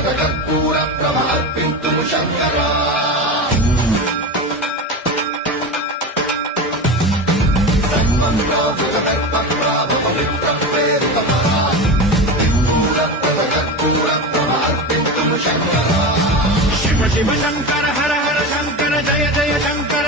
कर्पूर प्रभार्पिन्तुं शङ्करा सर्वं लोकगणपप्राभवविप्रप्रेरितमः कर्पूर प्रभार्पिन्तुं शङ्करा शिव शिव शङ्कर हर हर शङ्कर जय जय शङ्कर